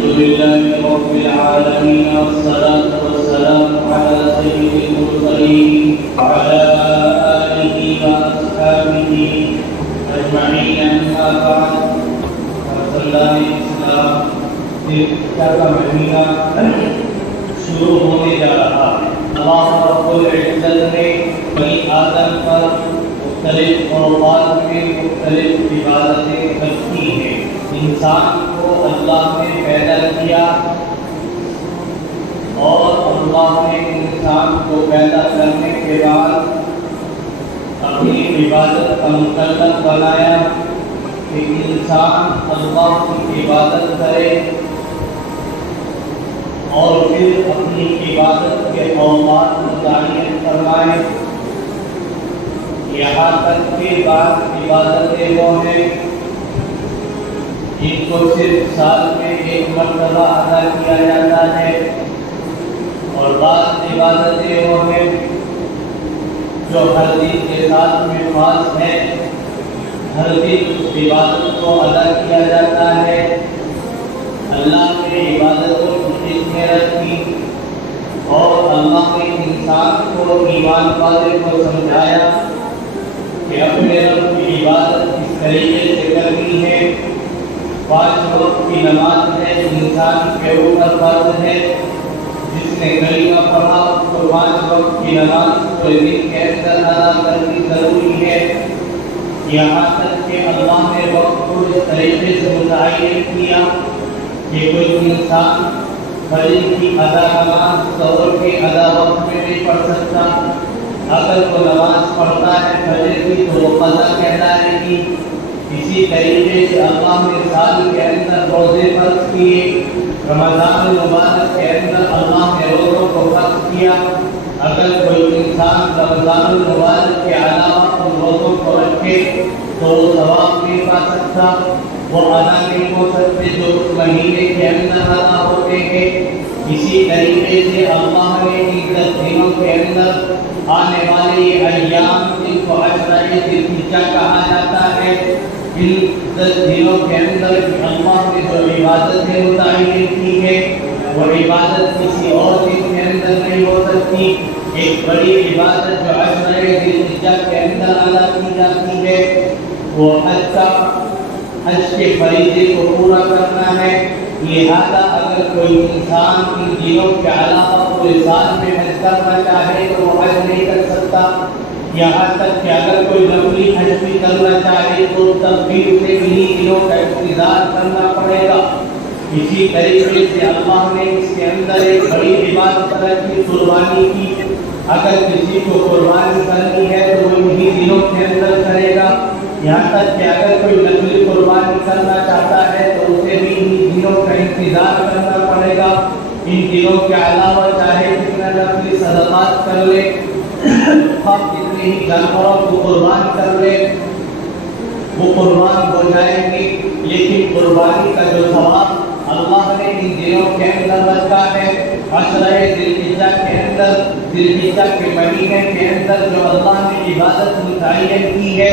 لله رب العالمين والصلاة والسلام على سيد المرسلين وعلى آله وأصحابه أجمعين أما بعد فسلام الإسلام کا مہینہ شروع ہونے جا رہا ہے۔ اللہ رب العزت نے بنی آدم پر مختلف اوقات میں مختلف عبادتیں رکھی ہیں۔ انسان کو اللہ نے پیدا کیا اور اللہ نے انسان کو پیدا کرنے کے بعد اپنی عبادت کا مکلف بنایا کہ انسان اللہ کی عبادت کرے اور پھر اپنی عبادت کے اوقات متعین فرمائے۔ یہاں تک کہ بعض عبادتیں وہ ہیں جن کو صرف سال میں ایک مرتبہ ادا کیا جاتا ہے، اور بعض عبادتیں وہ ہیں جو ہر دن کے ساتھ میں خاص ہے، ہر دن اس عبادت کو ادا کیا جاتا ہے۔ اللہ نے عبادتوں کو جس میں رکھی اور اللہ نے انسان کو ایمان والے کو سمجھایا کہ اپنے رب کی عبادت اس طریقے سے کرنی ہے۔ 5 وقت کی نماز ہے، انسان کے اوپر فرض ہے۔ جس نے کلمہ پڑھا اس کو 5 وقت کی نماز پورے دن کے اندر ادا کرنی ضروری ہے۔ یہاں تک کہ اللہ نے وقت کو اس طریقے سے متعین کیا کہ کوئی انسان فجر کی ادا نماز ظہر کے ادا وقت میں نہیں پڑھ سکتا۔ اگر وہ نماز پڑھتا ہے فجر کی تو وہ قضا کہلائے گی۔ اسی طریقے سے اللہ نے سال کے اندر روزے فرض کیے۔ رمضان المبارک کے اندر اللہ نے روزوں کو فرض کیا۔ اگر کوئی انسان رمضان المبارک کے علاوہ ان روزوں کو رکھے تو وہ ثواب نہیں پا سکتا، وہ ادا نہیں ہو سکتے جو اس مہینے کے اندر ادا ہوتے ہیں۔ اسی طریقے سے اللہ نے ان 10 دنوں کے اندر آنے والے یہ ایام جن کو عشرہ ذی الحجہ کہا جاتا ہے، ان 10 دنوں کے اندر اللہ نے جو عبادتیں متعین کی ہے وہ عبادت کسی اور دن کے اندر نہیں ہو سکتی۔ ایک بڑی عبادت جو عشرہ ذی الحجہ کے اندر ادا کی جاتی ہے وہ حج کے فریضے کو پورا کرنا ہے۔ لہذا اگر کوئی انسان ان دنوں کے علاوہ پورے سال میں حج کرنا چاہے تو وہ حج نہیں کر سکتا۔ یہاں تک کہ اگر کوئی نفلی حج بھی کرنا چاہے تو تب بھی اسے انہی دنوں کا انتظار کرنا پڑے گا۔ اسی طریقے سے اللہ نے اس کے اندر ایک بڑی عبادت رکھی، قربانی کی۔ اگر کسی کو قربانی کرنی ہے تو وہ انہی دنوں کے اندر کرے گا۔ یہاں تک کہ اگر کوئی نفلی قربانی کرنا چاہتا ہے تو اسے بھی انہی دنوں کا انتظار کرنا پڑے گا۔ ان دنوں کے علاوہ چاہے کتنا نفلی صدقات کر لے، ہم جتنے ہی جانوروں کو قربان کر لے وہ قربان ہو جائیں گے، لیکن قربانی کا جو ثواب اللہ نے ان دنوں کے اندر رکھا ہے، عشرہ ذی الحجہ کے اندر، ذی الحجہ کے مہینے کے اندر جو اللہ نے عبادت متعین کی ہے،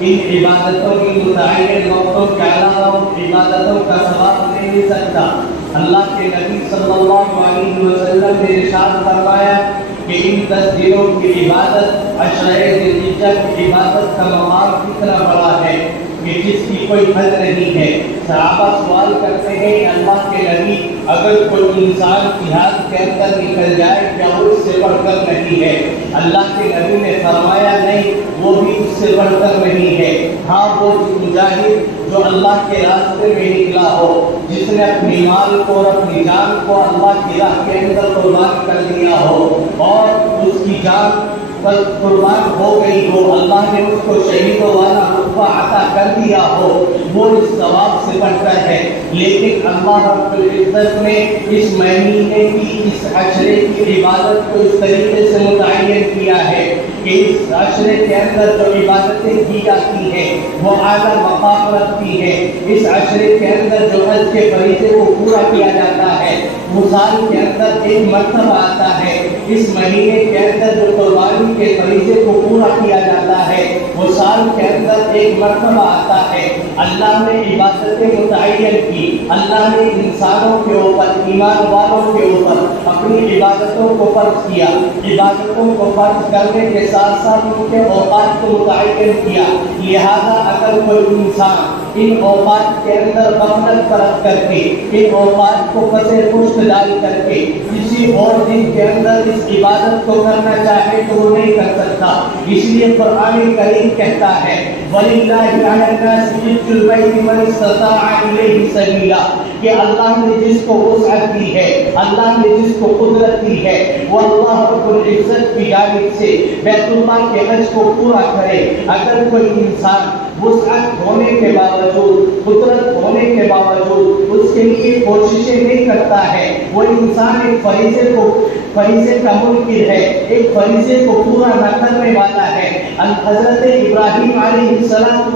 ان عبادتوں کی متعین وقتوں کے علاوہ عبادتوں کا ثواب نہیں مل سکتا۔ اللہ کے نبی صلی اللہ علیہ وسلم نے ارشاد فرمایا کہ ان 10 دنوں کی عبادت، عشرہ ذی الحجہ کی عبادت کا مقام کتنا بڑا ہے کہ جس کی کوئی حد نہیں ہے۔ صحابہ سوال کرتے ہیں اللہ کے نبی، اگر کوئی انسان جہاد کے اندر نکل جائے کیا وہ اس سے بڑھ کر نہیں ہے؟ اللہ کے نبی نے فرمایا نہیں، وہ بھی اس سے بڑھ کر نہیں ہے۔ ہاں وہ مجاہد جو اللہ کے راستے میں نکلا ہو، جس نے اپنی مال کو اور اپنی جان کو اللہ کی راہ کے اندر قربان کر دیا ہو اور اس کی جان قربان ہو گئی ہو، اللہ نے اس کو شہیدوں والا رتبہ عطا کر دیا ہو، وہ اس ثواب سے بڑھ کر ہے۔ لیکن اللہ رب العزت نے اس مہینے کی اس عشرے کی عبادت کو اس طریقے سے متعین کیا ہے کہ اس عشرے کے اندر جو عبادتیں کی جاتی ہیں وہ اعلیٰ مقام رکھتی ہیں۔ اس عشرے کے اندر جو حج کے فریضے کو پورا کیا جاتا ہے وہ سال کے اندر ایک مرتبہ آتا ہے۔ اس مہینے کے اندر جو قربانی کے فریضے کو پورا کیا جاتا ہے وہ سال کے اندر ایک مرتبہ آتا ہے۔ اللہ نے عبادتیں متعین کی، اللہ نے انسانوں کے اوپر، ایمان والوں کے اوپر اپنی عبادتوں کو فرض کیا۔ عبادتوں کو فرض کرنے کے ساتھ ساتھ ان کے اوقات کو متعین کیا۔ لہذا اگر کوئی انسان ان اوقات کے اندر غفلت برت کر کے، ان اوقات کو پسے پشت ڈال کر کے کسی اور دن کے اندر اس عبادت کو کرنا چاہے تو وہ نہیں کر سکتا۔ اس لیے قرآن کریم کہتا ہے وَلِلَّهِ عَلَى النَّاسِ حِجُّ الْبَيْتِ مَنِ اسْتَطَاعَ إِلَيْهِ سَبِيلًا، کہ اللہ نے جس کو وسعت دی ہے، اللہ نے جس کو قدرت دی ہے، وہ اللہ رب العزت کی جانب سے بیت اللہ کے حج کو پورا کرے۔ اگر کوئی انسان وسعت ہونے کے باوجود، قدرت ہونے کے باوجود اس کے لیے کوششیں نہیں کرتا ہے، وہ انسان ایک فریضے کا منکر ہے، ایک فریضے کو پورا نہ کرنے والا ہے۔ حضرت ابراہیم علیہ السلام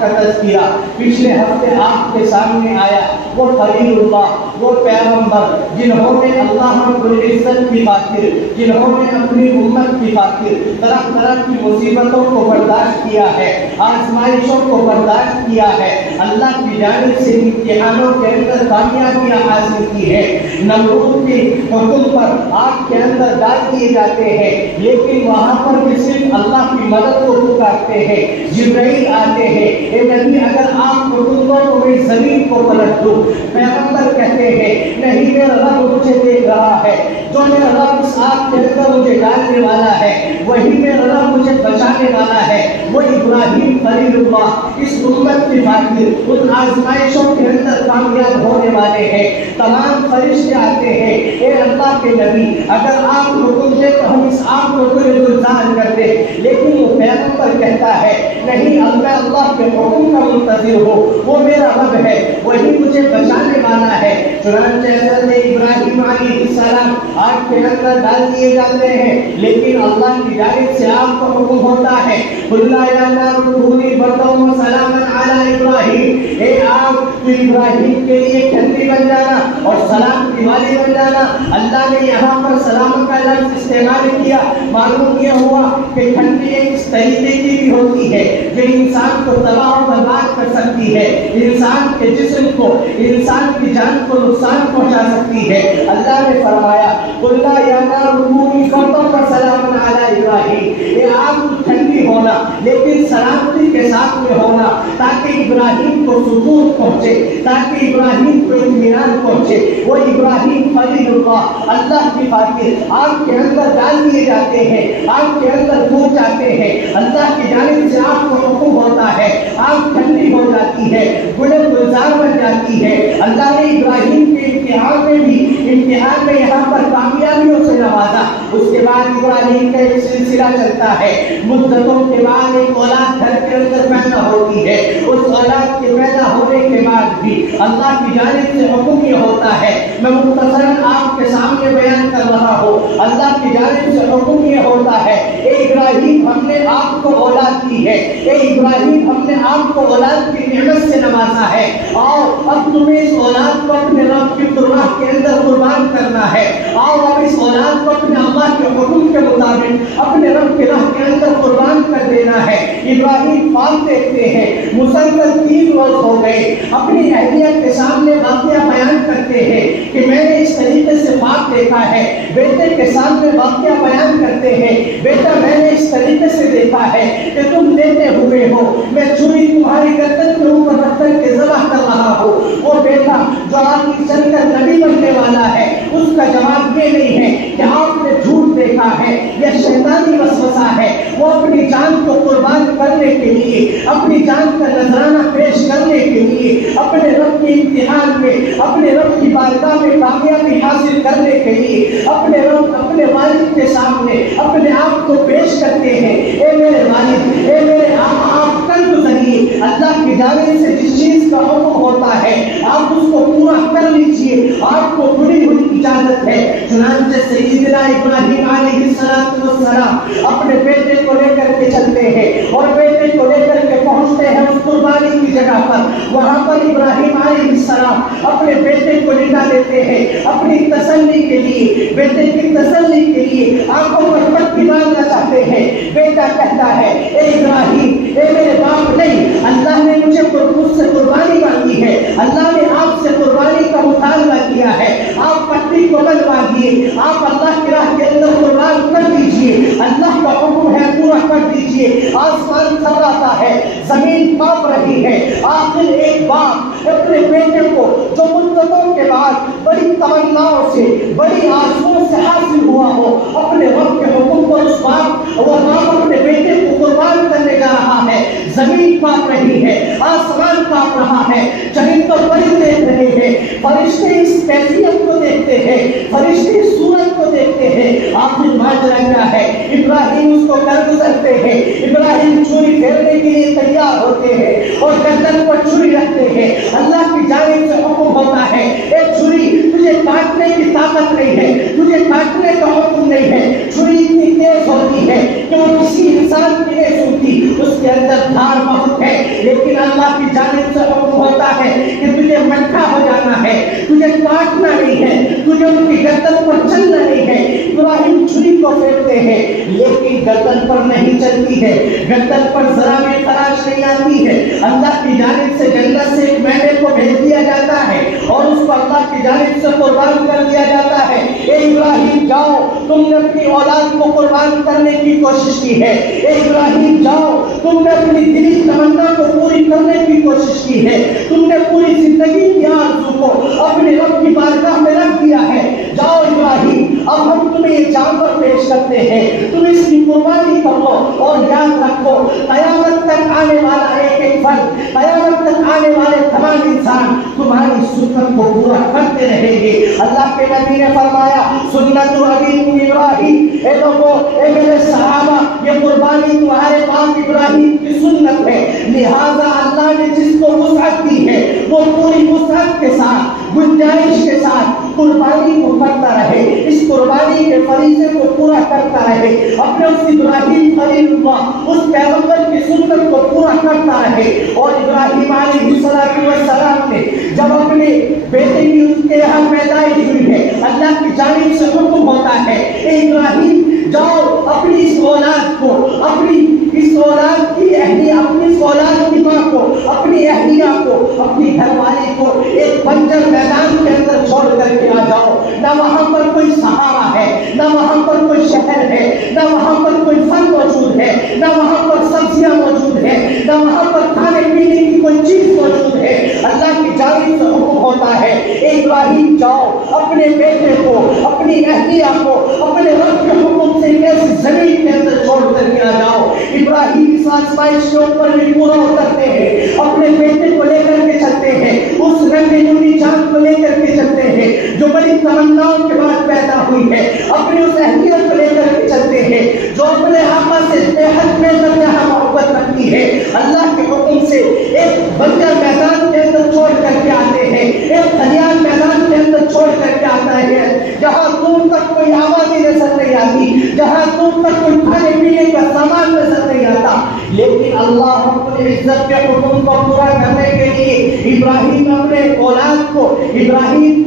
کا تذکرہ پچھلے ہفتے آپ کے سامنے آیا۔ وہ خلیل اللہ، وہ پیغمبر جنہوں نے اللہ رب العزت کی خاطر، جنہوں نے اپنی امت کی خاطر طرح طرح کی مصیبتوں کو برداشت کیا ہے، آزمائشوں کو برداشت کیا ہے، اللہ کی جانب سے امتحانوں کے اندر کامیابیاں حاصل کی ہے۔ نمرود کے حکم پر آگ کے اندر ڈال دیے جاتے ہیں، لیکن وہاں پر بھی صرف اللہ کی مدد کو پکارتے ہیں۔ جبرائیل آتے ہیں، اے نبی اگر آپ حکم دو تو میں زمین کو پلٹ دوں۔ پیغمبر کہتے ہیں نہیں، میرا رب مجھے دیکھ رہا ہے، جو میرا رب اس آگ کے اندر مجھے ڈالنے والا ہے وہی میرا رب مجھے بچانے والا ہے۔ وہ ابراہیم خلیل اللہ اس امت کی خاطر ان آزمائشوں کے اندر کامیاب ہونے والے ہیں۔ تمام فرشتے آتے ہیں، اے اللہ کے نبی اگر آپ حکم دیں تو ہم اس آگ کو پورے گلزار کر دیں، لیکن وہ پیغمبر کہتا ہے نہیں، میں اللہ کے حکم کا منتظر ہوں، وہ میرا رب ہے، وہی مجھے بچانے والا ہے۔ چنانچہ حضرت ابراہیم علیہ السلام آگ کے اندر ڈال دیے جاتے ہیں، لیکن اللہ کی جانب سے آگ کو حکم ہوتا ہے قُلْنَا يَا نَارُ كُونِي بَرْدًا وَسَلَامًا عَلَىٰ إِبْرَاهِيمَ، اے آگ تو ابراہیم کے لیے ٹھنڈی بن جانا اور سلام کی والی بن جانا۔ اللہ نے یہاں پر سلام کا لفظ استعمال کیا، معلوم یہ ہوا کہ ٹھنڈی ایک اس طریقے کی بھی ہوتی ہے جو انسان کو تباہ و برباد کر سکتی ہے، انسان کے جسم کو، انسان کی جان کو نقصان پہنچا سکتی ہے۔ اللہ نے فرمایا قُلْنَا يَا نَارُ كُونِي بَرْدًا وَسَلَامًا عَلَىٰ إِبْرَاهِيمَ، اے آگ تو ٹھنڈی ہونا لیکن سلامتی کے ساتھ میں ہونا، تاکہ ابراہیم کو سکون پہنچے، تاکہ ابراہیم کو اطمینان پہنچے۔ وہ ابراہیم خلیل اللہ اللہ کی خاطر آگ کے اندر ڈال دیے جاتے ہیں، آگ کے اندر کود جاتے ہیں۔ اللہ کی جانب سے آگ کو حکم ہوتا ہے، آگ ٹھنڈی ہو جاتی ہے، گلے گلزار بن جاتی ہے۔ اللہ نے ابراہیم کے امتحان میں یہاں پر کامیابیوں سے نوازا۔ اس کے بعد ابراہیم کا ایک سلسلہ چلتا ہے، مدتوں کے بعد ایک اولاد گھر کے اندر پیدا ہوتی ہے۔ اس اولاد کے پیدا ہونے کے بعد بھی اللہ کی جانب سے حکم یہ ہوتا ہے، میں مختصراً آپ کے سامنے بیان کر رہا ہوں۔ اللہ کی جانب سے حکم یہ ہوتا ہے، اے ابراہیم ہم نے آپ کو اولاد دی ہے، اے ابراہیم ہم نے آپ کو اولاد کی نعمت سے نوازا ہے، اور اب تمہیں اس اولاد کو اپنے رب کی راہ کے اندر قربان کرنا ہے، اور اب اس اولاد کو اپنے اللہ کے حکم کے مطابق اپنے رب کی راہ کے اندر قربان کر دینا ہے۔ ابراہیم خواب دیکھتے ہیں، مسلسل 3 روز ہو گئے، اپنی اہلیہ کے سامنے واقعہ بیان کرتے ہیں کہ میں نے اس طریقے سے خواب دیکھا ہے۔ بیٹے کے سامنے واقعہ بیان کرتے ہیں، بیٹا میں نے اس طریقے سے دیکھا ہے کہ تم لیتے ہوئے ہو، میں چھری تمہاری گردن کے اوپر رکھ کر کے ذبح کر رہا ہوں۔ وہ بیٹا جو آگے چل کر نبی بننے والا ہے، اس کا جواب یہ نہیں ہے کہ آپ نے جھوٹ دیکھا ہے، یہ شیطانی وسوسہ ہے۔ وہ اپنی جان کو قربان کرنے کے لیے، اپنی جان کا نذرانہ پیش کرنے کے لیے، اپنے رب کے امتحان میں، اپنے رب کی بارگاہ میں کامیابی حاصل کرنے کے لیے اپنے رب، اپنے والد کے سامنے اپنے آپ کو پیش کرتے ہیں۔ اے میرے والد، اے میرے آپ کل گزریے، اللہ کی جانب سے جس چیز کا حکم ہوتا ہے آپ اس کو پورا کر لیجئے، آپ کو بڑی ہوئی اجازت ہے۔ چنانچہ سیدنا ابراہیم علیہ السلام اپنے بیٹے کو لے کر کے چلتے ہیں اور بیٹے کو لے کر کے پہنچتے ہیں اس قربانی کی جگہ پر۔ وہاں پر ابراہیم علیہ السلام اپنے بیٹے کو ندا دیتے ہیں اپنی تسلی کے لیے، بیٹے کی تسلی کے لیے آنکھوں پر پٹی باندھنا چاہتے ہیں۔ بیٹا کہتا ہے اے ابراہیم، اے میرے باپ نہیں، اللہ نے مجھے مجھ سے قربانی مانگی ہے، اللہ نے آپ سے قربانی کا مطالبہ کیا ہے، آپ پٹی کو بنوا دیے، آپ اللہ کی راہ کے اندر قربان کر دیجئے، اللہ کا حکم ہے پورا کر دیجئے۔ آسمان تھراتا ہے، زمین کانپ رہی ہے، آخر ایک باپ اپنے بیٹے کو جو مدتوں کے بعد بڑی تمناؤں سے، بڑی آرزوؤں سے حاصل ہوا ہو، اپنے رب کے حکم کو اس باپ اپنے بیٹے کو قربان کرنے جا رہا ہے۔ زمین کانپ رہی ہے، آسمان کانپ رہا ہے، چہل تو بڑی دیکھ رہے ہیں، فرشتے اس کیفیت کو دیکھتے ہیں، فرشتے اس صورت کو دیکھتے ہیں۔ آخر ماجرا کیا ہے؟ ابراہیم اس کو کر گزرتے ہیں، ابراہیم چھری پھیرنے کے لیے تیار ہوتے ہیں اور گردن پر چھری رکھتے ہیں۔ اللہ کی جانب سے حکم ہوتا ہے اے چھری، تجھے کاٹنے کی طاقت نہیں ہے، تجھے کاٹنے کا حکم نہیں ہے۔ چھری اتنی تیز ہوتی ہے کہ وہ کسی انسان کی نہیں سنتی، اس کے اندر دھار بہت ہے، لیکن اللہ کی جانب سے حکم ہوتا ہے کہ تجھے مٹھا ہو جانا ہے، تجھے کاٹنا نہیں ہے، تجھے ان کی گردن پر چلنا نہیں ہے۔ ابراہیم چھری کو پھیرتے ہیں لیکن گردن پر نہیں چلتی ہے، گردن پر ذرا میں تراش نہیں آتی ہے۔ اللہ کی جانب سے جنت سے ایک مہینے کو بھیج دیا جاتا ہے اور اس کو اللہ کی جانب سے قربان کر دیا جاتا ہے۔ اے ابراہیم جاؤ، تم نے اپنی اولاد کو قربان کرنے کی کوشش کی ہے۔ اے ابراہیم جاؤ، تم نے اپنی دلی تمنا کو پوری کرنے کی کوشش کی ہے، تم نے پوری زندگی کی آرزو کو اپنے رب کی بارگاہ میں رکھ دیا ہے۔ جاؤ ابراہیم، اب ہم تمہیں یہ جانور پیش کرتے ہیں، تم اس کی قربانی کرو اور یاد رکھو قیامت تک آنے والا ایک ایک فرد، قیامت تک آنے والے تمام انسان تمہاری سنت کو پورا کرتے رہیں گے۔ اللہ کے نبی نے فرمایا سنت ابیکم ابراہیم، اے لوگو، اے میرے صحابہ، یہ قربانی تمہارے باپ ابراہیم کی سنت ہے، لہذا اللہ نے جس کو وسعت دی ہے وہ پوری وسعت کے ساتھ، گنجائش کے ساتھ قربانی کو کرتا رہے، اس قربانی کے فریضے کو پورا کرتا رہے، اپنے اس ابراہیم خلیل اللہ، اس پیغمبر کی سنت کو پورا کرتا رہے۔ اور ابراہیم علیہ السلام نے جب اپنے بیٹے کی ان کے یہاں پیدائش ہوئی ہے، اللہ کی جانب سے حکم ہوتا ہے اے ابراہیم جاؤ اپنی اس اولاد کو، اپنی اس اولاد کی اہلیہ، اپنی اس اولاد کی ماں کو، اپنی اہلیہ کو، اپنی گھر والی کو ایک بنجر میدان کے اندر چھوڑ کر کے آ جاؤ۔ نہ وہاں پر کوئی سہارا ہے، نہ وہاں پر کوئی شہر ہے، نہ وہاں پر کوئی پھل موجود ہے، نہ وہاں پر سبزیاں موجود ہیں، نہ وہاں پر کھانے پینے کی کوئی چیز موجود ہے۔ اللہ کی جانب سے حکم ہوتا ہے اے ابراہیم جاؤ اپنے بیٹے کو، اپنی اہلیہ کو اپنے رب کے حکم سے ایسی زمین کے اندر چھوڑ کر کے آ جاؤ۔ ابراہیم اس آزمائش کے اوپر بھی پورا اترتے ہیں، اپنے بیٹے کو لے کر کے چلتے ہیں، اس رنگینی جان کو لے کر کے چلتے ہیں جو بڑی تمناؤں کے بعد پیدا ہوئی ہے، اپنے اس اہلیہ کو لے کر کے چلتے ہیں جو اپنے آقا سے بے حد بے درجہ محبت رکھتی ہے۔ اللہ کے حکم سے ایک بنجر میدان کے اندر چھوڑ کر کے آتے ہیں، ایک کھلیان میدان کے اندر چھوڑ کر کے آتا ہے جہاں دور تک کوئی آوازیں نظر نہیں آتی، جہاں دور تک کوئی کھانے پینے کا سامان نظر نہیں آتا، لیکن اللہ رب العزت کے حکم کو پورا کرنے کے لیے ابراہیم اپنے اولاد کو، ابراہیم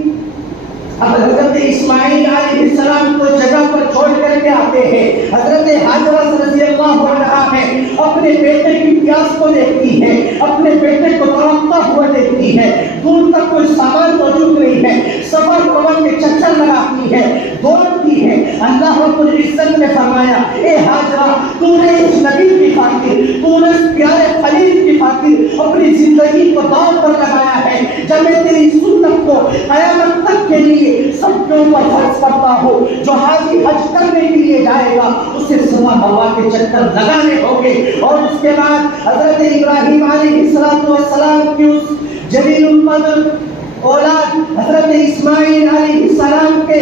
حضرت اسماعیل علیہ السلام کو جگہ پر چھوڑ کر کے آتے ہیں۔ حضرت حاجرہ رضی اللہ عنہا ہے اپنے بیٹے کی پیاس کو دیکھتی ہے، اپنے بیٹے کو تڑپتا ہوا دیکھتی ہے، دور تک کوئی سامان موجود نہیں ہے، سفر پون کے چکر لگاتی ہے، دوڑتی ہے۔ اللہ رب العزت نے فرمایا اے حاجرہ تو نے اس نبی کی خاطر، تو نے اس پیارے خلیل کی خاطر اپنی زندگی کو داؤ پر لگایا ہے، جب میں تیری سنت کو قیامت تک کے لیے سب کے اوپر فرض کرتا ہوں، جو حاجی حج کرنے کے لیے جائے گا اسے صفا مروا کے چکر لگانے ہوں گے۔ اور اس کے بعد حضرت ابراہیم علیہ السلام کی اس جلیل القدر اولاد حضرت اسماعیل علیہ السلام کے